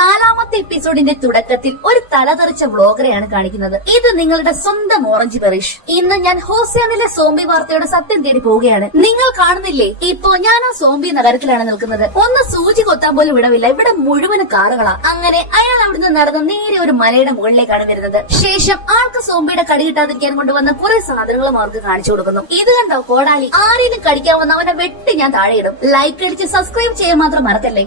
നാലാമത്തെ എപ്പിസോഡിന്റെ തുടക്കത്തിൽ ഒരു തലതെറിച്ച വ്ളോഗറെയാണ് കാണിക്കുന്നത്. ഇത് നിങ്ങളുടെ സ്വന്തം ഓറഞ്ച് ബെറീഷ്. ഇന്ന് ഞാൻ ഹോസിയാനിലെ സോംബി വാർത്തയുടെ സത്യം തേടി പോവുകയാണ്. നിങ്ങൾ കാണുന്നില്ലേ, ഇപ്പോ ഞാൻ ആ സോംബി നഗരത്തിലാണ് നിൽക്കുന്നത്. ഒന്ന് സൂചി കൊത്താൻ പോലും വിടവില്ല, ഇവിടെ മുഴുവൻ കാറുകളാ. അങ്ങനെ അയാൾ അവിടുന്ന് നടന്ന് നേരെ ഒരു മലയുടെ മുകളിലേക്കാണ് വരുന്നത്. ശേഷം ആൾക്ക് സോംബിയുടെ കടി കിട്ടാതിരിക്കാൻ കൊണ്ടുവന്ന കുറെ സാധനങ്ങളും അവർക്ക് കാണിച്ചു കൊടുക്കുന്നു. ഇത് കണ്ടോ കോടാലി, ആരെയും കടിക്കാവുന്ന അവനെ വെട്ടി ഞാൻ താഴെയിടും. ലൈക്ക് അടിച്ച് സബ്സ്ക്രൈബ് ചെയ്യാൻ മാത്രം മറക്കല്ലേ.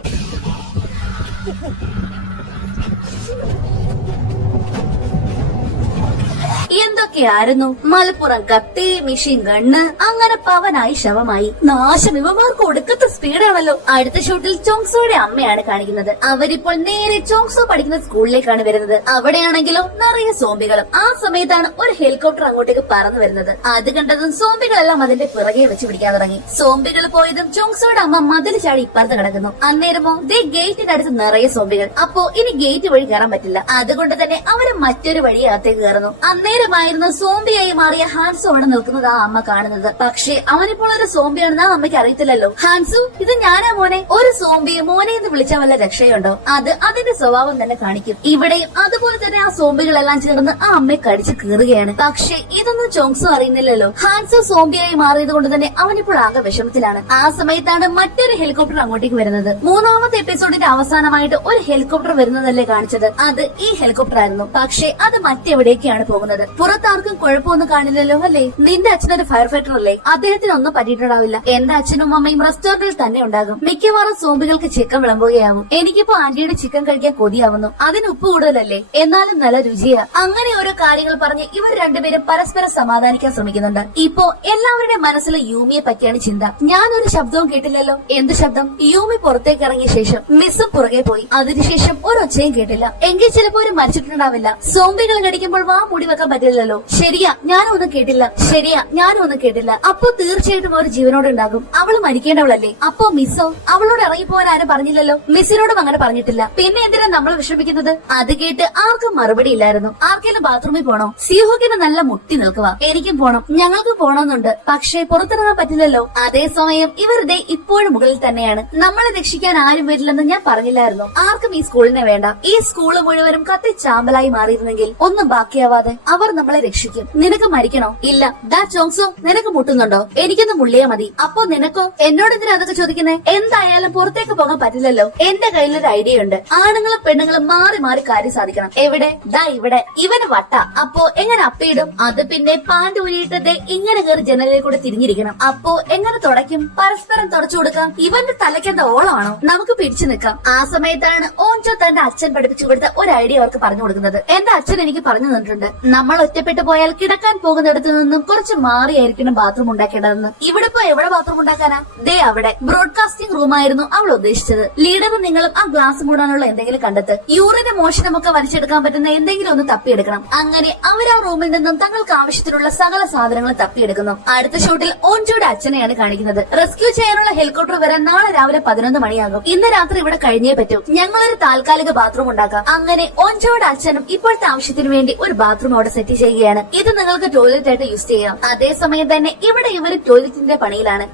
എന്തൊക്കെയായിരുന്നു മലപ്പുറം കത്തി, മിഷീൻ ഗണ്ണ്, അങ്ങനെ പവനായി ശവമായി. നാശം, ഇവമാർക്ക് ഒടുക്കത്തെ സ്പീഡാണല്ലോ. അടുത്ത ഷൂട്ടിൽ ചോങ്സോയുടെ അമ്മയാണ് കാണിക്കുന്നത്. അവരിപ്പോൾ നേരെ ചോങ്സോ പഠിക്കുന്ന സ്കൂളിലേക്കാണ് വരുന്നത്. അവിടെയാണെങ്കിലോ നിറയെ സോംബികളും. ആ സമയത്താണ് ഒരു ഹെലികോപ്റ്റർ അങ്ങോട്ടേക്ക് പറന്നു വരുന്നത്. അത് കണ്ടതും സോംബികളെല്ലാം അതിന്റെ പിറകെ വെച്ച് പിടിക്കാൻ തുടങ്ങി. സോംബികൾ പോയതും ചോങ്സോയുടെ അമ്മ മതിൽ ചാടി ഇപ്പുറത്ത് കിടക്കുന്നു. അന്നേരമോ ഗേറ്റിന്റെ അടുത്ത് നിറയെ സോംബികൾ. അപ്പോ ഇനി ഗേറ്റ് വഴി കയറാൻ പറ്റില്ല. അതുകൊണ്ട് തന്നെ അവര് മറ്റൊരു വഴി അകത്തേക്ക് കയറുന്നു. അന്നേരമായിരുന്നു സോംബിയായി മാറിയ ഹാൻസു അവിടെ നിൽക്കുന്നത് ആ അമ്മ കാണുന്നത്. പക്ഷേ അവനിപ്പോൾ ഒരു സോംബിയാണെന്ന് ആ അമ്മയ്ക്ക് അറിയത്തില്ലല്ലോ. ഹാൻസു, ഇത് ഞാനാ മോനെ. ഒരു സോംബിയെ മോനെ എന്ന് വിളിച്ചാൽ വല്ല രക്ഷയുണ്ടോ? അത് അതിന്റെ സ്വഭാവം തന്നെ കാണിക്കും. ഇവിടെയും അതുപോലെ തന്നെ ആ സോംബികളെല്ലാം ചേർന്ന് ആ അമ്മയെ കടിച്ചു കീറുകയാണ്. പക്ഷേ ഇതൊന്നും ചോങ്സു അറിയുന്നില്ലല്ലോ. ഹാൻസു സോംബിയായി മാറിയത് കൊണ്ട് തന്നെ അവനിപ്പോൾ ആകെ വിഷമത്തിലാണ്. ആ സമയത്താണ് മറ്റൊരു ഹെലികോപ്റ്റർ അങ്ങോട്ടേക്ക് വരുന്നത്. മൂന്നാമത്തെ എപ്പിസോഡിന്റെ അവസാനമായിട്ട് ഒരു ഹെലികോപ്റ്റർ വരുന്നതല്ലേ കാണിച്ചത്. അത് ഈ ഹെലികോപ്റ്റർ ആയിരുന്നു. പക്ഷേ അത് മറ്റെവിടേക്കാണ് പോകുന്നത്. പുറത്താർക്കും കുഴപ്പമൊന്നും കാണില്ലല്ലോ അല്ലേ? നിന്റെ അച്ഛനൊരു ഫയർ ഫൈറ്റർ അല്ലേ? അദ്ദേഹത്തിന് ഒന്നും പറ്റിയിട്ടുണ്ടാവില്ല. എന്റെ അച്ഛനും അമ്മയും റെസ്റ്റോറന്റിൽ തന്നെ ഉണ്ടാകും. മിക്കവാറും സോംബികൾക്ക് ചിക്കൻ വിളമ്പുകയാവും. എനിക്കിപ്പോ ആന്റിയുടെ ചിക്കൻ കഴിക്കാൻ കൊതിയാവുന്നു. അതിന് ഉപ്പ് കൂടുതലല്ലേ, എന്നാലും നല്ല രുചിയാ. അങ്ങനെ ഓരോ കാര്യങ്ങൾ പറഞ്ഞ് ഇവർ രണ്ടുപേരും പരസ്പരം സമാധാനിക്കാൻ ശ്രമിക്കുന്നുണ്ട്. ഇപ്പോ എല്ലാവരുടെ മനസ്സിൽ യൂമിയെ പറ്റിയാണ് ചിന്ത. ഞാനൊരു ശബ്ദവും കേട്ടില്ലല്ലോ. എന്ത് ശബ്ദം? യൂമി പുറത്തേക്ക് ഇറങ്ങിയ ശേഷം മിസ്സും പുറകെ പോയി. അതിനുശേഷം ഒരൊച്ചയും കേട്ടില്ല. എങ്കിൽ ചിലപ്പോ ഒരു മരിച്ചിട്ടുണ്ടാവില്ല. സോംബികൾ കടിക്കുമ്പോൾ വാ മൂടി വെക്കാൻ പറ്റില്ലല്ലോ. ശരിയാ, ഞാനും ഒന്നും കേട്ടില്ല. ശരിയാ, ഞാനും ഒന്നും കേട്ടില്ല. അപ്പോ തീർച്ചയായിട്ടും ഒരു ജീവനോട് ഉണ്ടാകും. അവള് മരിക്കേണ്ടവളല്ലേ? അപ്പോ മിസ്സോ? അവളോട് ഇറങ്ങിപ്പോവാൻ ആരും പറഞ്ഞില്ലല്ലോ. മിസ്സിനോടും അങ്ങനെ പറഞ്ഞിട്ടില്ല. പിന്നെ എന്തിനാ നമ്മൾ വിഷമിക്കുന്നത്? അത് കേട്ട് ആർക്കും മറുപടി ഇല്ലായിരുന്നു. ആർക്കെങ്കിലും ബാത്റൂമിൽ പോണോ? സിഹോക്കിന് നല്ല മുട്ടി നിൽക്കുക. എനിക്കും പോണം, ഞങ്ങൾക്ക് പോണമെന്നുണ്ട്. പക്ഷേ പുറത്തിറങ്ങാൻ പറ്റില്ലല്ലോ. അതേസമയം ഇവരുടെ ഇപ്പോഴും മുകളിൽ തന്നെയാണ്. നമ്മളെ രക്ഷിക്കാൻ ആരും വരില്ലെന്ന് ഞാൻ പറഞ്ഞില്ലായിരുന്നു. ആർക്കും ഈ സ്കൂളിനെ വേണ്ട. ഈ സ്കൂള് മുഴുവനും കത്തി ചാമ്പലായി മാറിയിരുന്നെങ്കിൽ ഒന്നും ബാക്കിയാവാതെ അവർ നമ്മളെ രക്ഷിക്കും. നിനക്ക് മരിക്കണോ? ഇല്ല. ഡാ ചോങ്സോ, നിനക്ക് മുട്ടുന്നുണ്ടോ? എനിക്കൊന്ന് മുള്ളിയാ മതി. അപ്പോ നിനക്കോ? എന്നോട് എന്തിനാ അതൊക്കെ ചോദിക്കുന്നേ? എന്തായാലും പുറത്തേക്ക് പോകാൻ പറ്റില്ലല്ലോ. എന്റെ കയ്യിലൊരു ഐഡിയ ഉണ്ട്. ആണുങ്ങളും പെണ്ണുങ്ങളും മാറി മാറി കാര്യം സാധിക്കണം. എവിടെ? ദാ ഇവിടെ. ഇവന് വട്ട. അപ്പോ എങ്ങനെ അപ്പിയിടും? അത് പിന്നെ പാൻറ് ഊരിയിട്ടത് ഇങ്ങനെ കയറി ജനലിൽ കൂടെ തിരിഞ്ഞിരിക്കണം. അപ്പോ എങ്ങനെ തുടയ്ക്കും? പരസ്പരം തുടച്ചു കൊടുക്കാം. ഇവന്റെ തലയ്ക്കെന്താ ഓളമാണോ? നമുക്ക് പിടിച്ചു നിൽക്കാം. ആ സമയത്താണ് ഓൻചോ തന്റെ അച്ഛൻ പഠിപ്പിച്ചു കൊടുത്ത ഒരു ഐഡിയ അവർക്ക് പറഞ്ഞു കൊടുക്കുന്നത്. എന്റെ അച്ഛൻ എനിക്ക് പറഞ്ഞു തന്നിട്ടുണ്ട്, നമ്മൾ ഒറ്റപ്പെട്ടു പോയാൽ കിടക്കാൻ പോകുന്നിടത്ത് നിന്നും കുറച്ച് മാറിയായിരിക്കണം ബാത്റൂം ഉണ്ടാക്കേണ്ടതെന്ന്. ഇവിടെ ഇപ്പോ എവിടെ ബാത്റൂം ഉണ്ടാക്കാനാ? ദേ അവിടെ. ബ്രോഡ്കാസ്റ്റിംഗ് റൂമായിരുന്നു അവൾ ഉദ്ദേശിച്ചത്. ലീഡറും നിങ്ങളും ആ ഗ്ലാസ് മൂടാനുള്ള എന്തെങ്കിലും കണ്ടെത്ത്. യൂറിന്റെ മോഷണമൊക്കെ വലിച്ചെടുക്കാൻ പറ്റുന്ന എന്തെങ്കിലും ഒന്ന് തപ്പിയെടുക്കണം. അങ്ങനെ അവർ ആ റൂമിൽ നിന്നും തങ്ങൾക്ക് ആവശ്യത്തിനുള്ള സകല സാധനങ്ങൾ തപ്പിയെടുക്കുന്നു. അടുത്ത ഷോട്ടിൽ ഓൻജോയുടെ അച്ഛനെയാണ് കാണിക്കുന്നത്. റെസ്ക്യൂ ചെയ്യാനുള്ള ഹെലികോപ്റ്റർ വരാൻ നാളെ രാവിലെ 11 മണിയാകും. ഇന്ന് രാത്രി ഇവിടെ കഴിഞ്ഞേ പറ്റൂ. ഞങ്ങളൊരു താൽക്കാലിക ബാത്റൂം ഉണ്ടാക്കാം. അങ്ങനെ ഓൻജോയുടെ അച്ഛനും ഇപ്പോഴത്തെ ആവശ്യത്തിന് വേണ്ടി ഒരു ബാത്റൂം അവിടെ സെറ്റ് ചെയ്യുകയാണ്. ഇത് നിങ്ങൾക്ക് ടോയ്ലറ്റ് ആയിട്ട് യൂസ് ചെയ്യാം. അതേസമയം തന്നെ ഇവിടെ ഇവര് ടോയ്ലറ്റിന്റെ പണിയിലാണ്.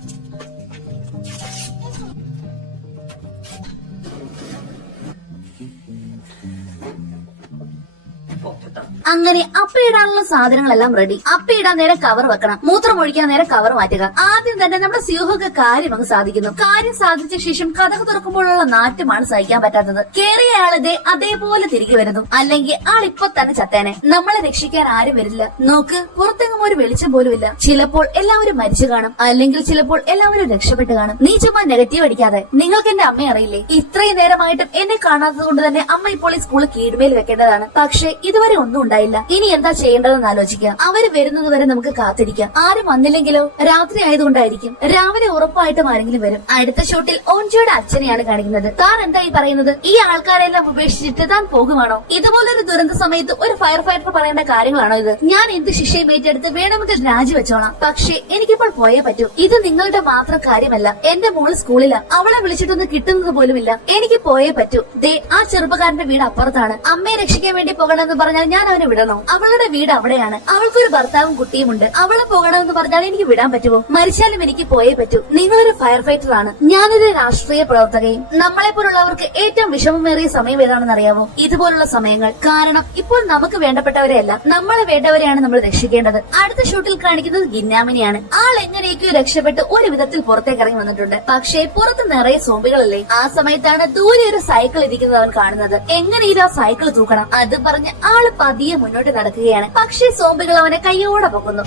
അങ്ങനെ അപ്പയിടാനുള്ള സാധനങ്ങളെല്ലാം റെഡി. അപ്പയിടാൻ നേരെ കവർ വെക്കണം. മൂത്രം ഒഴിക്കാൻ നേരെ കവർ മാറ്റുക. ആദ്യം തന്നെ നമ്മുടെ സ്യൂഹൊക്കെ കാര്യം അങ്ങ് സാധിക്കുന്നു. കാര്യം സാധിച്ച ശേഷം കഥക് തുറക്കുമ്പോഴുള്ള നാറ്റമാണ് സഹിക്കാൻ പറ്റാത്തത്. കേറിയ ആളിതേ അതേപോലെ തിരികെ വരുന്നു. അല്ലെങ്കിൽ ആൾ ഇപ്പൊ തന്നെ ചത്തേനെ. നമ്മളെ രക്ഷിക്കാൻ ആരും വരില്ല. നോക്ക്, പുറത്തെങ്ങും ഒരു വെളിച്ചം പോലും ഇല്ല. ചിലപ്പോൾ എല്ലാവരും മരിച്ചു കാണും, അല്ലെങ്കിൽ ചിലപ്പോൾ എല്ലാവരും രക്ഷപ്പെട്ട് കാണും. നീ ചുമ്മാ നെഗറ്റീവ് അടിക്കാതെ. നിങ്ങൾക്ക് എന്റെ അമ്മയെ അറിയില്ലേ? ഇത്രയും നേരമായിട്ടും എന്നെ കാണാത്തത് കൊണ്ട് തന്നെ അമ്മ ഇപ്പോൾ ഈ സ്കൂള് കീഴ്മേൽ വെക്കേണ്ടതാണ്. പക്ഷെ ഇതുവരെ ഒന്നും ഉണ്ടായില്ല. ഇനി എന്താ ചെയ്യേണ്ടതെന്ന് ആലോചിക്കാം. അവര് വരുന്നത് വരെ നമുക്ക് കാത്തിരിക്കാം. ആരും വന്നില്ലെങ്കിലോ? രാത്രി ആയതുകൊണ്ടായിരിക്കും. രാവിലെ ഉറപ്പായിട്ടും ആരെങ്കിലും വരും. അടുത്ത ഷോട്ടിൽ ഓൻജോയുടെ അച്ഛനെയാണ് കാണിക്കുന്നത്. താൻ എന്തായി പറയുന്നത്? ഈ ആൾക്കാരെല്ലാം ഉപേക്ഷിച്ചിട്ട് താൻ പോകുവാണോ? ഇതുപോലൊരു ദുരന്ത സമയത്ത് ഒരു ഫയർ ഫൈറ്റർ പറയേണ്ട കാര്യങ്ങളാണോ ഇത്? ഞാൻ എന്ത് ശിക്ഷയും ഏറ്റെടുത്ത് വേണമെങ്കിൽ രാജിവെച്ചോളാം. പക്ഷേ എനിക്കിപ്പോൾ പോയേ പറ്റൂ. ഇത് നിങ്ങളുടെ മാത്രം കാര്യമല്ല. എന്റെ മോള് സ്കൂളിലാ. അവളെ വിളിച്ചിട്ടൊന്നും കിട്ടുന്നത് പോലുമില്ല. എനിക്ക് പോയേ പറ്റൂ. ദേ, ആ ചെറുപ്പക്കാരന്റെ വീട് അപ്പുറത്താണ്. അമ്മയെ രക്ഷിക്കാൻ വേണ്ടി പോകണമെന്ന് പറഞ്ഞാൽ ഞാൻ അവനെ വിടണോ? അവളുടെ വീട് അവിടെയാണ്, അവൾക്കൊരു ഭർത്താവും കുട്ടിയുമുണ്ട്. അവളെ പോകണമെന്ന് പറഞ്ഞാൽ എനിക്ക് വിടാൻ പറ്റുമോ? മരിച്ചാലും എനിക്ക് പോയേ പറ്റൂ. നിങ്ങളൊരു ഫയർ ഫൈറ്റർ ആണ്, ഞാനൊരു രാഷ്ട്രീയ പ്രവർത്തകയും. നമ്മളെ പോലുള്ളവർക്ക് ഏറ്റവും വിഷമമേറിയ സമയം ഏതാണെന്ന് അറിയാമോ? ഇതുപോലുള്ള സമയങ്ങൾ. കാരണം ഇപ്പോൾ നമുക്ക് വേണ്ടപ്പെട്ടവരെയല്ല, നമ്മളെ വേണ്ടവരെയാണ് നമ്മൾ രക്ഷിക്കേണ്ടത്. അടുത്ത ഷൂട്ടിൽ കാണിക്കുന്നത് ഗിന്നാമിനെയാണ്. ആൾ എങ്ങനെയൊക്കെയോ രക്ഷപ്പെട്ട് ഒരു വിധത്തിൽ പുറത്തേക്ക് ഇറങ്ങി വന്നിട്ടുണ്ട്. പക്ഷേ പുറത്ത് നിറയെ സോംബികളല്ലേ. ആ സമയത്താണ് ദൂരെ ഒരു സൈക്കിൾ ഇരിക്കുന്നത് അവൻ കാണുന്നത്. എങ്ങനെയും ആ സൈക്കിൾ തൂക്കണം അത് പറഞ്ഞ് ആള് പതിയെ മുന്നോട്ട് നടക്കുകയാണ്. പക്ഷേ സോംബികൾ അവനെ കയ്യോടെ പൊക്കുന്നു.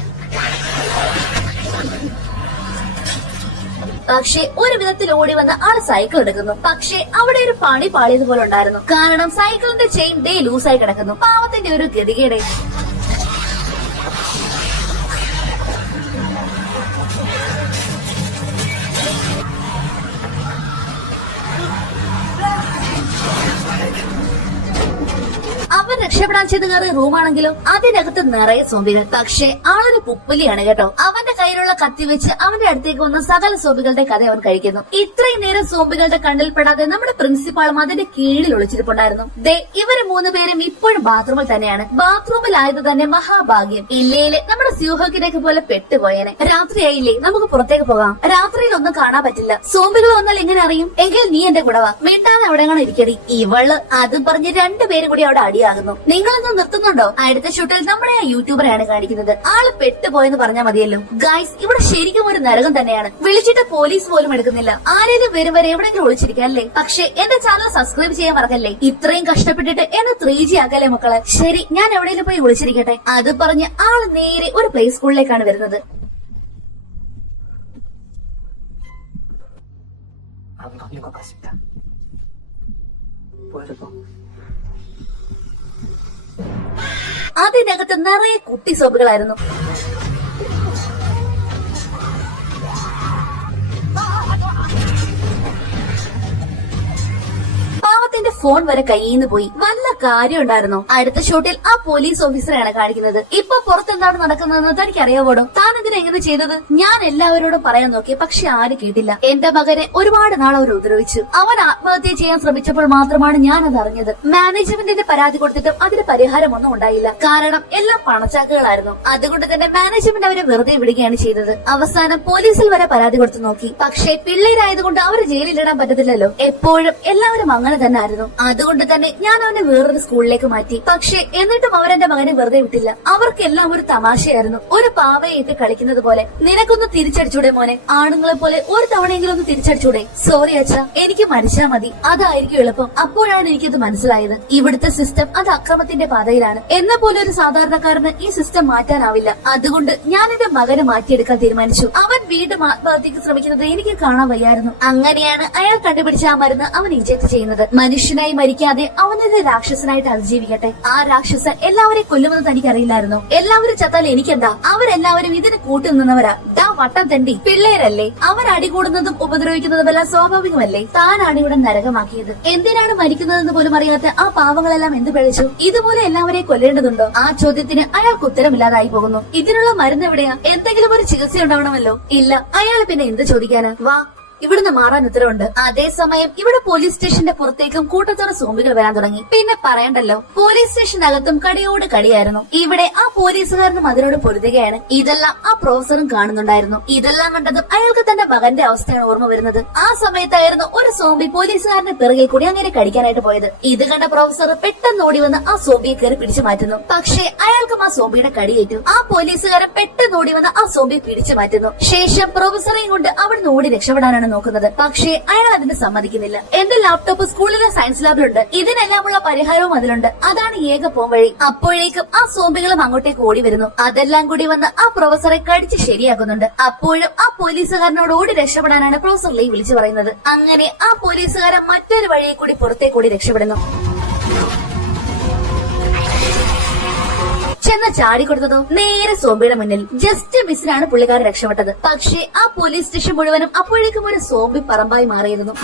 പക്ഷേ ഒരു വിധത്തിൽ ഓടി വന്ന് ആള് സൈക്കിൾ എടുക്കുന്നു. പക്ഷേ അവിടെ ഒരു പണി പാളിയതുപോലെ ഉണ്ടായിരുന്നു. കാരണം സൈക്കിളിന്റെ ചെയിൻ ദേ ലൂസായി കിടക്കുന്നു. പാവത്തിന്റെ ഒരു ഗതികേടെ. അവൻ രക്ഷപ്പെടാൻ ചെയ്ത് കയറിയ റൂമാണെങ്കിലും അതിനകത്ത് നിറയെ സോംബികൾ. പക്ഷേ ആളൊരു പുപ്പലിയാണ് കേട്ടോ. അവന്റെ കയ്യിലുള്ള കത്തി വെച്ച് അവന്റെ അടുത്തേക്ക് വന്ന സകല സോംബികളുടെ കഥ അവൻ കഴിക്കുന്നു. ഇത്രയും നേരം സോംബികളുടെ കണ്ണിൽപ്പെടാതെ നമ്മുടെ പ്രിൻസിപ്പാളും അതിന്റെ കീഴിൽ ഒളിച്ചിരിപ്പുണ്ടായിരുന്നു. ദേ ഇവര് 3 പേരും ഇപ്പോഴും ബാത്റൂമിൽ തന്നെയാണ്. ബാത്റൂമിലായത് തന്നെ മഹാഭാഗ്യം. ഇല്ലേല് നമ്മുടെ സ്യൂഹക്കിനൊക്കെ പോലെ പെട്ടുപോയേനെ. രാത്രിയായില്ലേ, നമുക്ക് പുറത്തേക്ക് പോകാം. രാത്രിയിൽ ഒന്നും കാണാൻ പറ്റില്ല. സോംബികൾ വന്നാൽ എങ്ങനെ അറിയും? എങ്കിൽ നീ എന്റെ കൂടെ വാ. മിണ്ടാതെ എവിടെയാണ് ഇരിക്കടി. ഇവള് അതും പറഞ്ഞ് 2 പേരും കൂടി അവിടെ അടിയാകുന്നു. നിങ്ങളൊന്നും നിർത്തുന്നുണ്ടോ? അടുത്ത ഷൂട്ടിൽ നമ്മുടെ ആ യൂട്യൂബറെയാണ് കാണിക്കുന്നത്. ആള് പെട്ടുപോയെന്ന് പറഞ്ഞാൽ മതിയല്ലോ. ഗൈസ്, ഇവിടെ ശരിക്കും ഒരു നരകം തന്നെയാണ്. വിളിച്ചിട്ട് പോലീസ് പോലും എടുക്കുന്നില്ല. ആരേലും വരും വരെ എവിടെയെങ്കിലും ഒളിച്ചിരിക്കാല്ലേ. പക്ഷെ എന്റെ ചാനൽ സബ്സ്ക്രൈബ് ചെയ്യാൻ മറക്കല്ലേ. ഇത്രയും കഷ്ടപ്പെട്ടിട്ട് എന്നെ 3G ആക്കല്ലേ മക്കളെ. ശരി, ഞാൻ എവിടെയെങ്കിലും പോയി ഒളിച്ചിരിക്കട്ടെ. അത് പറഞ്ഞ് ആള് നേരെ ഒരു പ്ലേ സ്കൂളിലേക്കാണ് വരുന്നത്. അതിനകത്ത് നിറയെ കുട്ടി സോപ്പുകളായിരുന്നു. പാവത്തിന്റെ ഫോൺ വരെ കയ്യിൽ നിന്ന് പോയി. വല്ല കാര്യം ഉണ്ടായിരുന്നോ? അടുത്ത ഷോട്ടിൽ ആ പോലീസ് ഓഫീസറെയാണ് കാണിക്കുന്നത്. ഇപ്പൊ പുറത്തെന്താണ് നടക്കുന്നതെന്ന് തനിക്ക് അറിയാവോടോ? താൻ എന്തിനാ എങ്ങനെ ചെയ്തത്? ഞാൻ എല്ലാവരോടും പറയാൻ നോക്കി, പക്ഷെ ആരും കേട്ടില്ല. എന്റെ മകനെ ഒരുപാട് നാൾ അവർ ഉപദ്രവിച്ചു. അവൻ ആത്മഹത്യ ചെയ്യാൻ ശ്രമിച്ചപ്പോൾ മാത്രമാണ് ഞാൻ അത് അറിഞ്ഞത്. മാനേജ്മെന്റിന്റെ പരാതി കൊടുത്തിട്ടും അതിന് പരിഹാരമൊന്നും ഉണ്ടായില്ല. കാരണം എല്ലാം പണച്ചാക്കുകളായിരുന്നു. അതുകൊണ്ട് തന്നെ മാനേജ്മെന്റ് അവരെ വെറുതെ വിടുകയാണ് ചെയ്തത്. അവസാനം പോലീസിൽ വരെ പരാതി കൊടുത്തു നോക്കി. പക്ഷേ പിള്ളേരായതുകൊണ്ട് അവരെ ജയിലിലിടാൻ പറ്റത്തില്ലല്ലോ. എപ്പോഴും എല്ലാവരും അങ്ങനെ തന്നെ ആയിരുന്നു. അതുകൊണ്ട് തന്നെ ഞാൻ അവനെ വേറൊരു സ്കൂളിലേക്ക് മാറ്റി. പക്ഷേ എന്നിട്ടും അവരെന്റെ മകനെ വെറുതെ വിട്ടില്ല. അവർക്കെല്ലാം ഒരു തമാശയായിരുന്നു. ഒരു പാവയെ ഇട്ട് കളിക്കുന്നത് പോലെ. നിനക്കൊന്ന് തിരിച്ചടിച്ചൂടെ മോനെ? ആണുങ്ങളെ പോലെ ഒരു തവണയെങ്കിലും ഒന്ന് തിരിച്ചടിച്ചൂടെ? സോറി അച്ഛാ, എനിക്ക് മരിച്ചാ മതി, അതായിരിക്കും എളുപ്പം. അപ്പോഴാണ് എനിക്കത് മനസ്സിലായത്. ഇവിടുത്തെ സിസ്റ്റം അത് അക്രമത്തിന്റെ പാതയിലാണ്. എന്നെ പോലെ ഒരു സാധാരണക്കാരന് ഈ സിസ്റ്റം മാറ്റാനാവില്ല. അതുകൊണ്ട് ഞാൻ എന്റെ മകനെ മാറ്റിയെടുക്കാൻ തീരുമാനിച്ചു. അവൻ വീണ്ടും ആത്മഹത്യക്ക് ശ്രമിക്കുന്നത് എനിക്ക് കാണാൻ വയ്യായിരുന്നു. അങ്ങനെയാണ് അയാൾ കണ്ടുപിടിച്ച ആ മരുന്ന് അവൻ ഇഞ്ചക്ട് ചെയ്യുന്നത്. മനുഷ്യനായി മരിക്കാതെ അവനൊരു രാക്ഷസനായിട്ട് അതിജീവിക്കട്ടെ. ആ രാക്ഷസൻ എല്ലാവരെയും കൊല്ലുമെന്ന് തനിക്കറിയില്ലായിരുന്നു. എല്ലാവരും ചത്താൽ എനിക്കെന്താ? അവരെല്ലാവരും ഇതിന് കൂട്ടുനിന്നവരാ. ദാ വട്ടം തെണ്ടി പിള്ളേരല്ലേ. അവർ അടികൂടുന്നതും ഉപദ്രവിക്കുന്നതുമെല്ലാം സ്വാഭാവികമല്ലേ? താനാണ് ഇവിടെ നരകമാക്കിയത്. എന്തിനാണ് മരിക്കുന്നതെന്ന് പോലും അറിയാത്ത ആ പാവങ്ങളെല്ലാം എന്ത് പിഴച്ചു? ഇതുപോലെ എല്ലാവരെയും കൊല്ലേണ്ടതുണ്ടോ? ആ ചോദ്യത്തിന് അയാൾക്ക് ഉത്തരമില്ലാതായി പോകുന്നു. ഇതിനുള്ള മരുന്ന് എവിടെയാ? എന്തെങ്കിലും ഒരു ചികിത്സ ഉണ്ടാവണമല്ലോ. ഇല്ല, അയാൾ പിന്നെ എന്ത് ചോദിക്കാനാ? വാ, ഇവിടുന്ന് മാറാൻ ഉത്തരവുണ്ട്. അതേസമയം ഇവിടെ പോലീസ് സ്റ്റേഷന്റെ പുറത്തേക്കും കൂട്ടത്തോടെ സോംബികൾ വരാൻ തുടങ്ങി. പിന്നെ പറയണ്ടല്ലോ, പോലീസ് സ്റ്റേഷനകത്തും കടിയോട് കടിയായിരുന്നു. ഇവിടെ ആ പോലീസുകാരനും അതിനോട് പൊരുതുകയാണ്. ഇതെല്ലാം ആ പ്രൊഫസറും കാണുന്നുണ്ടായിരുന്നു. ഇതെല്ലാം കണ്ടതും അയാൾക്ക് തന്റെ മകന്റെ അവസ്ഥയാണ് ഓർമ്മ വരുന്നത്. ആ സമയത്തായിരുന്നു ഒരു സോംബി പോലീസുകാരന്റെ പിറകിൽ കൂടി അങ്ങനെ കടിക്കാനായിട്ട് പോയത്. ഇത് കണ്ട പ്രൊഫസർ പെട്ടെന്ന് ഓടി വന്ന് ആ സോംബിയെ കയറി പിടിച്ചു മാറ്റുന്നു. പക്ഷേ അയാൾക്കും ആ സോംബിയുടെ കടിയേറ്റു. ആ പോലീസുകാരൻ പെട്ടെന്ന് ഓടി വന്ന് ആ സോംബിയെ പിടിച്ചു മാറ്റുന്നു. ശേഷം പ്രൊഫസറെയും കൊണ്ട് അവിടുന്ന് ഓടി രക്ഷപ്പെടാനാണ് നോക്കുന്നത്. പക്ഷേ അയാൾ അതിന് സമ്മതിക്കുന്നില്ല. എന്റെ ലാപ്ടോപ്പ് സ്കൂളിലെ സയൻസ് ലാബിലുണ്ട്. ഇതിനെല്ലാമുള്ള പരിഹാരവും അതിലുണ്ട്. അതാണ് ഏക പോംവഴി. അപ്പോഴേക്കും ആ സോംബികളും അങ്ങോട്ടേക്ക് ഓടി വരുന്നു. അതെല്ലാം കൂടി വന്ന് ആ പ്രൊഫസറെ കടിച്ച് ശരിയാക്കുന്നുണ്ട്. അപ്പോഴും ആ പോലീസുകാരനോട് ഓടി രക്ഷപ്പെടാനാണ് പ്രൊഫസർ ലീ വിളിച്ചു പറയുന്നത്. അങ്ങനെ ആ പോലീസുകാരൻ മറ്റൊരു വഴിയെ കൂടി പുറത്തേക്ക് ഓടി രക്ഷപ്പെടുന്നു. ചെന്ന് ചാടിക്കൊടുത്തതോ നേരെ സോംബിയുടെ മുന്നിൽ. ജസ്റ്റ് മിസ്സിനാണ് പുള്ളിക്കാരൻ രക്ഷപ്പെട്ടത്. പക്ഷേ ആ പോലീസ് സ്റ്റേഷൻ മുഴുവനും അപ്പോഴേക്കും ഒരു സോംബി പറമ്പായി മാറിയിരുന്നു.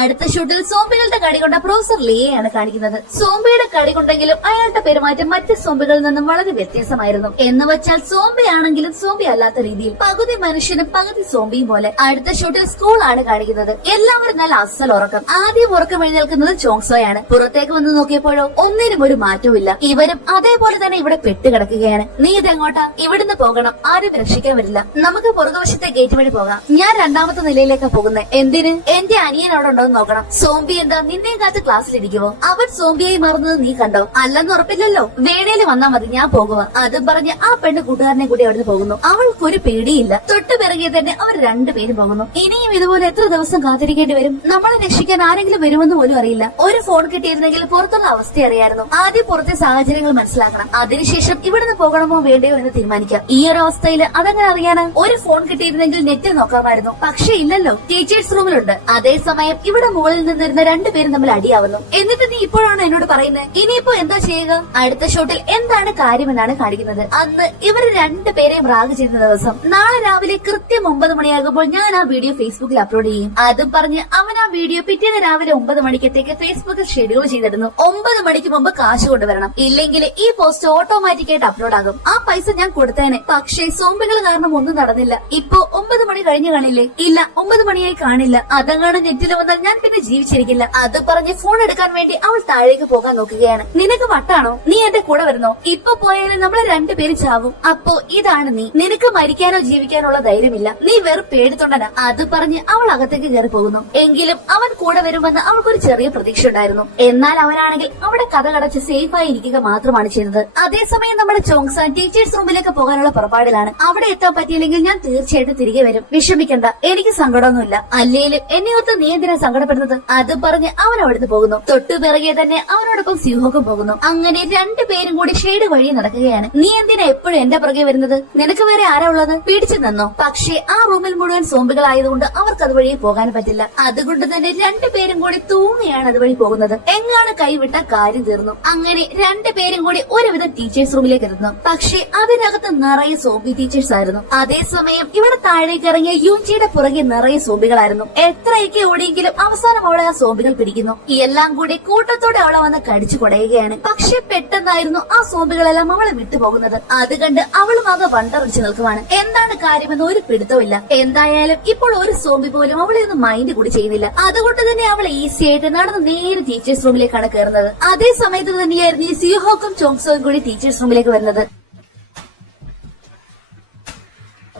അടുത്ത ഷൂട്ടിൽ സോംബികളുടെ കടി കൊണ്ട പ്രൊഫസർ ലിയെയാണ് കാണിക്കുന്നത്. സോംബിയുടെ കടി കൊണ്ടെങ്കിലും അയാളുടെ പെരുമാറ്റം മറ്റ് സോംബികളിൽ നിന്നും വളരെ വ്യത്യസ്തമായിരുന്നു. എന്ന് വെച്ചാൽ സോംബി ആണെങ്കിലും സോംബി അല്ലാത്ത രീതിയിൽ പകുതി മനുഷ്യനും പകുതി സോംബിയും പോലെ. അടുത്ത ഷൂട്ടിൽ സ്കൂളാണ് കാണിക്കുന്നത്. എല്ലാവരും നല്ല അസൽ ഉറക്കം. ആദ്യം ഉറക്കം എഴുന്നേൽക്കുന്നത് ചോങ്സോയാണ്. പുറത്തേക്ക് വന്ന് നോക്കിയപ്പോഴോ ഒന്നിനും ഒരു മാറ്റവും ഇല്ല. ഇവരും അതേപോലെ തന്നെ ഇവിടെ പെട്ടുകിടക്കുകയാണ്. നീ ഇതെങ്ങോട്ടാ? ഇവിടുന്ന് പോകണം, ആരും രക്ഷിക്കാൻ വരില്ല. നമുക്ക് പുറകുവശത്തെ ഗേറ്റ് വഴി പോകാം. ഞാൻ രണ്ടാമത്തെ നിലയിലേക്കാ പോകുന്നത്. എന്തിന്? എന്റെ അനിയൻ അവിടെ ഉണ്ടോ എന്ന് നോക്കണം. സോംബി എന്താ നിന്നെ കാത്ത് ക്ലാസ്സിലിരിക്കുവോ? അവൻ സോംബിയായി മാറുന്നത് നീ കണ്ടോ? അല്ലെന്ന് ഉറപ്പില്ലല്ലോ. വേണേല് വന്നാ മതി, ഞാൻ പോകുക. അതും പറഞ്ഞ് ആ പെണ്ണ് കൂട്ടുകാരനെ കൂടി അവിടുന്ന് പോകുന്നു. അവൾക്കൊരു പേടിയില്ല. തൊട്ടു പിറകെ തന്നെ അവർ രണ്ടുപേരും പോകുന്നു. ഇനിയും ഇതുപോലെ എത്ര ദിവസം കാത്തിരിക്കേണ്ടി വരും? നമ്മളെ രക്ഷിക്കാൻ ആരെങ്കിലും വരുമെന്ന് പോലും അറിയില്ല. ഒരു ഫോൺ കിട്ടിയിരുന്നെങ്കിൽ പുറത്തുള്ള അവസ്ഥ അറിയായിരുന്നു. ആദ്യം പുറത്തെ സാഹചര്യങ്ങൾ മനസ്സിലാക്കണം. അതിനുശേഷം ഇവിടുന്ന് പോകണമോ വേണ്ടയോ എന്ന് തീരുമാനിക്കാം. ഈ ഒരു അവസ്ഥയിൽ അതെങ്ങനെ അറിയാനാ? ഒരു ഫോൺ കിട്ടിയിരുന്നെങ്കിൽ നെറ്റിൽ നോക്കാമായിരുന്നു. പക്ഷെ ഇല്ലല്ലോ. ടീച്ചേഴ്സ് റൂമിലുണ്ട്. അതേസമയം ഇവിടെ മുകളിൽ നിന്നിരുന്ന രണ്ടുപേരും തമ്മിൽ അടിയാവുന്നു. എന്നിട്ട് നീ ഇപ്പോഴാണ് എന്നോട് പറയുന്നത്? ഇനിയിപ്പോ എന്താ ചെയ്യുക? അടുത്ത ഷോട്ടിൽ എന്താണ് കാര്യമെന്നാണ് കാണിക്കുന്നത്. അന്ന് ഇവർ രണ്ടുപേരെയും റാഗ് ചെയ്ത ദിവസം നാളെ രാവിലെ കൃത്യം 9 മണിയാകുമ്പോൾ ഞാൻ ആ വീഡിയോ ഫേസ്ബുക്കിൽ അപ്ലോഡ് ചെയ്യും. അതും പറഞ്ഞ് അവൻ ആ വീഡിയോ പിറ്റേന്ന് രാവിലെ 9 മണിക്കത്തേക്ക് ഫേസ്ബുക്കിൽ ഷെഡ്യൂൾ ചെയ്തിടുന്നു. 9 മണിക്ക് മുമ്പ് കാശ് കൊണ്ടുവരണം. ഇല്ലെങ്കിൽ ഈ പോസ്റ്റ് ഓട്ടോമാറ്റിക്കായിട്ട് അപ്ലോഡ് ആകും. ആ പൈസ ഞാൻ കൊടുത്തേനെ. പക്ഷേ സോംബികൾ കാരണം ഒന്നും നടന്നില്ല. ഇപ്പൊ 9 മണി കഴിഞ്ഞു കാണില്ലേ? ഇല്ല, 9 മണിയായി കാണില്ല. അതങ്ങാണ് നെറ്റിൽ വന്നാൽ ഞാൻ പിന്നെ ജീവിച്ചിരിക്കില്ല. അത് പറഞ്ഞ് ഫോൺ എടുക്കാൻ വേണ്ടി അവൾ താഴേക്ക് പോകാൻ നോക്കുകയാണ്. നിനക്ക് വട്ടാണോ? നീ എന്റെ കൂടെ വരുന്നോ? ഇപ്പൊ പോയാലും നമ്മളെ രണ്ടുപേര് ചാവും. അപ്പോ ഇതാണ് നീ. നിനക്ക് മരിക്കാനോ ജീവിക്കാനുള്ള ധൈര്യമില്ല. നീ വെറും പേടിത്തൊണ്ടനാ. അത് പറഞ്ഞ് അവൾ അകത്തേക്ക് കയറി പോകുന്നു. എങ്കിലും അവൻ കൂടെ വരുമെന്ന് അവൾക്കൊരു ചെറിയ പ്രതീക്ഷ ഉണ്ടായിരുന്നു. എന്നാൽ അവനാണെങ്കിൽ അവിടെ കഥ കടച്ച് സേഫായി ഇരിക്കുക മാത്രമാണ് ചെയ്തത്. അതേസമയം നമ്മുടെ ചോങ്സാൻ ടീച്ചേഴ്സ് റൂമിലേക്ക് പോകാനുള്ള പുറപ്പാടിലാണ്. അവിടെ എത്താൻ പറ്റിയില്ലെങ്കിൽ ഞാൻ തീർച്ചയായിട്ടും തിരികെ വരും. വിഷമിക്കണ്ട, എനിക്ക് സങ്കടമൊന്നുമില്ല. അല്ലേലും എന്നെ ഓർത്ത് നീ എന്തിനാ സങ്കടപ്പെടുന്നത്? അത് പറഞ്ഞ് അവൻ അവിടുന്ന് പോകുന്നു. തൊട്ടു പിറകെ തന്നെ അവനോടൊപ്പം സ്യൂഹോക്കും പോകുന്നു. അങ്ങനെ രണ്ടുപേരും കൂടി ഷെയ്ഡ് വഴി നടക്കുകയാണ്. നീ എന്തിനാ എപ്പോഴും എന്റെ പുറകെ വരുന്നത്? നിനക്ക് വേറെ ആരാ ഉള്ളത്? പിടിച്ചു നിന്നോ. പക്ഷേ ആ റൂമിൽ മുഴുവൻ സോംബികളായതുകൊണ്ട് അവർക്ക് അതുവഴി പോകാൻ പറ്റില്ല. അതുകൊണ്ട് തന്നെ രണ്ടുപേരും കൂടി തൂങ്ങിയാണ് അതുവഴി പോകുന്നത്. എങ്ങാണ് കൈവിട്ട കാര്യം തീർന്നു. അങ്ങനെ രണ്ടുപേരും കൂടി ഒരുവിധം ടീച്ചേഴ്സ് റൂമിലേക്ക് എത്തുന്നു. പക്ഷേ അതിനകത്ത് നിറയെ സോംബി ടീച്ചേഴ്സ് ആയിരുന്നു. അതേസമയം ഇവിടെ താഴേക്ക് ഇറങ്ങിയ യൂൻജിയുടെ പുറകെ നിറയെ സോംബികളായിരുന്നു. എത്രയൊക്കെ ഓടിയെങ്കിലും അവസാനം അവളെ ആ സോംബികൾ പിടിക്കുന്നു. എല്ലാം കൂടി കൂട്ടത്തോടെ അവളെ വന്ന് കടിച്ചു കൊടയുകയാണ്. പക്ഷെ പെട്ടെന്നായിരുന്നു ആ സോംബികളെല്ലാം അവളെ വിട്ടുപോകുന്നത്. അത് കണ്ട് അവളും ആകെ വണ്ടറിച്ച് നിൽക്കുവാണ്. എന്താണ് കാര്യമെന്ന് ഒരു പിടുത്തമില്ല. എന്തായാലും ഇപ്പോൾ ഒരു സോംബി പോലും അവളെ ഒന്നും മൈൻഡ് കൂടി ചെയ്യുന്നില്ല. അതുകൊണ്ട് തന്നെ അവൾ ഈസി ആയിട്ട് നടന്ന് നേരെ ടീച്ചേഴ്സ് റൂമിലേക്കാണ് കയറുന്നത്. അതേ സമയത്ത് തന്നെയായിരുന്നു ഈ സിയോഹോക്കും ചോങ്സോയും കൂടി ടീച്ചേഴ്സ് റൂമിലേക്ക് വരുന്നത്.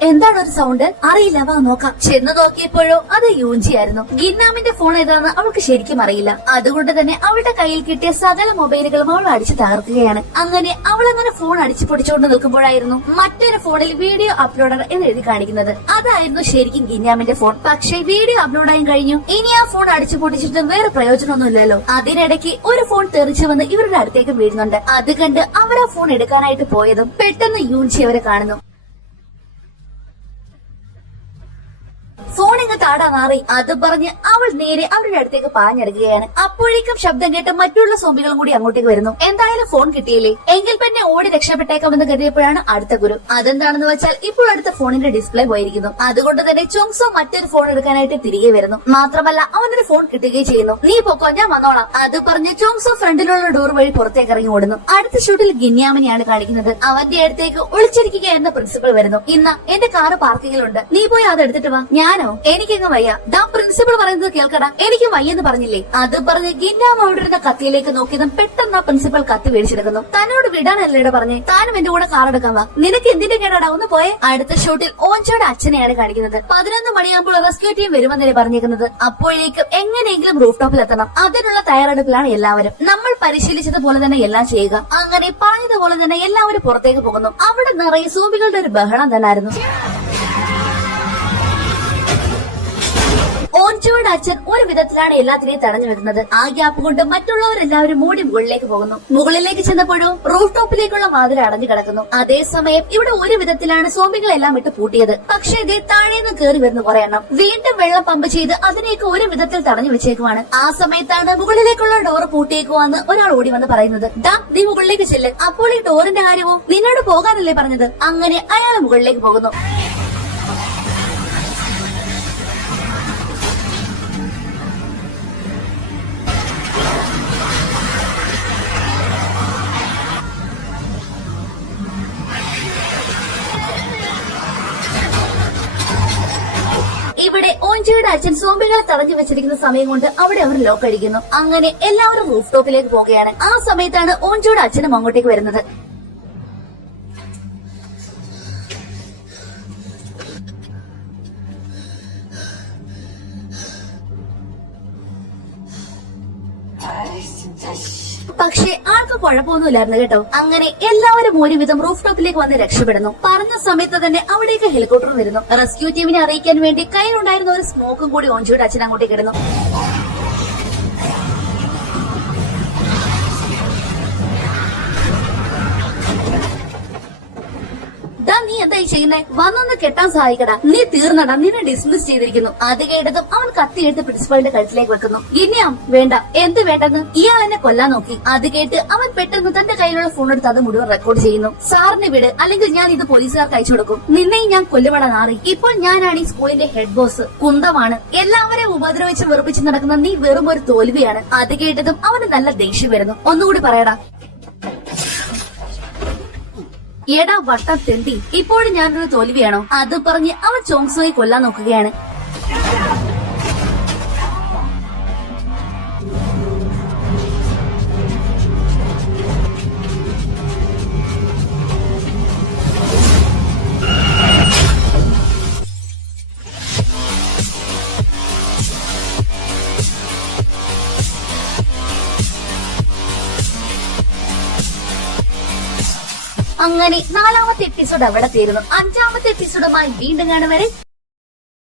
എന്താണ് ഒരു സൗണ്ട്? അറിയില്ല, വാ നോക്കാം. ചെന്ന് നോക്കിയപ്പോഴോ അത് യൂൻജി ആയിരുന്നു. ഗിന്നാമിന്റെ ഫോൺ ഏതാണെന്ന് അവൾക്ക് ശരിക്കും അറിയില്ല. അതുകൊണ്ട് തന്നെ അവളുടെ കയ്യിൽ കിട്ടിയ സകല മൊബൈലുകളും അവൾ അടിച്ചു തകർക്കുകയാണ്. അങ്ങനെ അവളങ്ങനെ ഫോൺ അടിച്ചു പൊടിച്ചുകൊണ്ട് നിൽക്കുമ്പോഴായിരുന്നു മറ്റൊരു ഫോണിൽ വീഡിയോ അപ്ലോഡർ എന്ന് എഴുതി കാണിക്കുന്നത്. അതായിരുന്നു ശരിക്കും ഗിന്നാമിന്റെ ഫോൺ. പക്ഷേ വീഡിയോ അപ്ലോഡായും കഴിഞ്ഞു. ഇനി ആ ഫോൺ അടിച്ചു പൊട്ടിച്ചിട്ടും വേറെ പ്രയോജനമൊന്നുമില്ലല്ലോ. അതിനിടയ്ക്ക് ഒരു ഫോൺ തെറിച്ചു വന്ന് ഇവരുടെ അടുത്തേക്ക് വീഴുന്നുണ്ട്. അത് കണ്ട് അവർ ആ ഫോൺ എടുക്കാനായിട്ട് പോയതും പെട്ടെന്ന് യൂൻജി അവരെ കാണുന്നു. ഫോൺ ഇങ്ങ് താടാ മാറി. അത് പറഞ്ഞ് അവൾ നേരെ അവരുടെ അടുത്തേക്ക് പാഞ്ഞെടുക്കുകയാണ്. അപ്പോഴേക്കും ശബ്ദം കേട്ട് മറ്റുള്ള സോംബികളും കൂടി അങ്ങോട്ടേക്ക് വരുന്നു. എന്തായാലും ഫോൺ കിട്ടിയില്ലേ? എങ്കിൽ പിന്നെ ഓടി രക്ഷപ്പെട്ടേക്കാമെന്ന് കരുതിയപ്പോഴാണ് അടുത്ത ഗുരു. അതെന്താണെന്ന് വെച്ചാൽ ഇപ്പോൾ അടുത്ത ഫോണിന്റെ ഡിസ്പ്ലേ പോയിരിക്കുന്നു. അതുകൊണ്ട് തന്നെ ചോങ്സോ മറ്റൊരു ഫോൺ എടുക്കാനായിട്ട് തിരികെ വരുന്നു. മാത്രമല്ല അവനൊരു ഫോൺ കിട്ടുകയും ചെയ്യുന്നു. നീ പൊക്കോ, ഞാൻ വന്നോളാം. അത് പറഞ്ഞ് ചോങ്സോ ഫ്രണ്ടിലുള്ള ഡോർ വഴി പുറത്തേക്ക് ഇറങ്ങി ഓടുന്നു. അടുത്ത ഷൂട്ടിൽ ഗിന്യാമിനെയാണ് കാണിക്കുന്നത്. അവന്റെ അടുത്തേക്ക് ഒളിച്ചിരിക്കുക എന്ന പ്രിൻസിപ്പൾ വരുന്നു. ഇന്ന എന്റെ കാറ് പാർക്കിങ്ങിലുണ്ട്, നീ പോയി അത് എടുത്തിട്ട് വാ. ഞാനോ? എനിക്കെങ്ങ് വയ്യ. ഡാ പ്രിൻസിപ്പൾ പറയുന്നത് കേൾക്കടാ, എനിക്ക് വയ്യെന്ന് പറഞ്ഞില്ലേ? അത് പറഞ്ഞ് ഗിന്നാം അവിടെ ഇരുന്ന കത്തിയിലേക്ക് നോക്കിയതും പെട്ടെന്ന് ആ പ്രിൻസിപ്പൾ കത്തി മേടിച്ചെടുക്കുന്നു. തന്നോട് വിടാനല്ലേടെ പറഞ്ഞേ? താനും എന്റെ കൂടെ കാർ എടുക്കാൻ വാ. നിനക്ക് എന്തിന്റെ കേടാടാ, ഒന്ന് പോയെ. അടുത്ത ഷൂട്ടിൽ ഓഞ്ചോയുടെ അച്ഛനെയാണ് കാണിക്കുന്നത്. 11 മണിയാകുമ്പോൾ റെസ്ക്യൂ ടീം വരുമെന്നല്ലേ പറഞ്ഞേക്കുന്നത്. അപ്പോഴേക്കും എങ്ങനെയെങ്കിലും റൂഫ് ടോപ്പിൽ എത്തണം. അതിനുള്ള തയ്യാറെടുപ്പിലാണ് എല്ലാവരും. നമ്മൾ പരിശീലിച്ചതുപോലെ തന്നെ എല്ലാം ചെയ്യുക. അങ്ങനെ പറഞ്ഞതുപോലെ തന്നെ എല്ലാവരും പുറത്തേക്ക് പോകുന്നു. അവിടെ നിറയെ സൂബികളുടെ ഒരു ബഹളം തന്നെയായിരുന്നു. ഓഞ്ചോയുടെ അച്ഛൻ ഒരു വിധത്തിലാണ് എല്ലാത്തിനെയും തടഞ്ഞു വെക്കുന്നത്. ആ ഗ്യാപ്പ് കൊണ്ട് മറ്റുള്ളവരെല്ലാവരും മൂടി മുകളിലേക്ക് പോകുന്നു. മുകളിലേക്ക് ചെന്നപ്പോഴും റൂഫ് ടോപ്പിലേക്കുള്ള വാതിൽ അടഞ്ഞു കിടക്കുന്നു. അതേസമയം ഇവിടെ ഒരു വിധത്തിലാണ് സോംബികളെല്ലാം ഇട്ട് പൂട്ടിയത്. പക്ഷേ ഇതേ താഴേന്ന് കയറി വരുന്ന കുറെ എണ്ണം. വീണ്ടും വെള്ളം പമ്പ് ചെയ്ത് അതിനെയൊക്കെ ഒരു വിധത്തിൽ തടഞ്ഞു വെച്ചേക്കുവാണ്. ആ സമയത്താണ് മുകളിലേക്കുള്ള ഡോറ് പൂട്ടിയേക്കുവാന്ന് ഒരാൾ ഓടി വന്ന് പറയുന്നത്. ഡാ, നീ മുകളിലേക്ക് ചെല്ല്. അപ്പോൾ ഈ ഡോറിന്റെ കാര്യമോ? നിന്നോട് പോകാനല്ലേ പറഞ്ഞത്? അങ്ങനെ അയാൾ മുകളിലേക്ക് പോകുന്നു. ഇവിടെ ഓഞ്ചിയുടെ അച്ഛൻ സോംബികളെ തടഞ്ഞു വെച്ചിരിക്കുന്ന സമയം കൊണ്ട് അവിടെ അവർ ലോക്ക് അടിക്കുന്നു. അങ്ങനെ എല്ലാവരും റൂഫ് ടോപ്പിലേക്ക് പോവുകയാണ്. ആ സമയത്താണ് ഓഞ്ചിയുടെ അച്ഛനും അങ്ങോട്ടേക്ക് വരുന്നത്. പക്ഷെ ആൾക്ക് കുഴപ്പമൊന്നുമില്ലായിരുന്നു കേട്ടോ. അങ്ങനെ എല്ലാവരും ഒരുവിധം റൂഫ് ടോപ്പിലേക്ക് വന്ന് രക്ഷപ്പെടുന്നു. പറഞ്ഞ സമയത്ത് തന്നെ അവിടേക്ക് ഹെലികോപ്റ്റർ വരുന്നു. റെസ്ക്യൂ ടീമിനെ അറിയിക്കാൻ വേണ്ടി കയ്യിലുണ്ടായിരുന്ന ഒരു സ്മോക്കും കൂടി ഓഞ്ചിയുടെ അച്ഛൻ അങ്ങോട്ടേക്ക് ഇടുന്നു. നീ എന്തായി ചെയ്യുന്നേ? വന്നൊന്ന് കെട്ടാൻ സഹായിക്കടാ. നീ തീർന്നടാ, നിന്നെ ഡിസ്മിസ് ചെയ്തിരിക്കുന്നു. അത് കേട്ടതും അവൻ കത്തിയെടുത്ത് പ്രിൻസിപ്പളിന്റെ കഴുത്തിലേക്ക് വെക്കുന്നു. ഇനിയാം വേണ്ട. എന്ത് വേണ്ടെന്ന്? ഇയാൾ എന്നെ കൊല്ലാൻ നോക്കി. അത് കേട്ട് അവൻ പെട്ടെന്ന് തന്റെ കയ്യിലുള്ള ഫോൺ എടുത്ത് അത് മുഴുവൻ റെക്കോർഡ് ചെയ്യുന്നു. സാറിനെ വിട്, അല്ലെങ്കിൽ ഞാൻ ഇത് പോലീസുകാർക്ക് അയച്ചു കൊടുക്കും. നിന്നെയും ഞാൻ കൊല്ലുമട നാറി. ഇപ്പോൾ ഞാനാണ് ഈ സ്കൂളിന്റെ ഹെഡ് ബോസ്. കുന്തമാണ്. എല്ലാവരെയും ഉപദ്രവിച്ച് വെറുപ്പിച്ച് നടക്കുന്ന നീ വെറും ഒരു തോൽവിയാണ്. അത് കേട്ടതും അവന് നല്ല ദേഷ്യം വരുന്നു. ഒന്നുകൂടി പറയടാ. എടാ വട്ടം തെണ്ടി, ഇപ്പോഴും ഞാനൊരു തോൽവിയാണോ? അത് പറഞ്ഞ് അവൻ ചോങ്സോയെ കൊല്ലാൻ നോക്കുകയാണ്. അങ്ങനെ 4ാമത്തെ എപ്പിസോഡ് അവിടെ തീരുന്നു. 5ാമത്തെ എപ്പിസോഡുമായി വീണ്ടും കാണും വരെ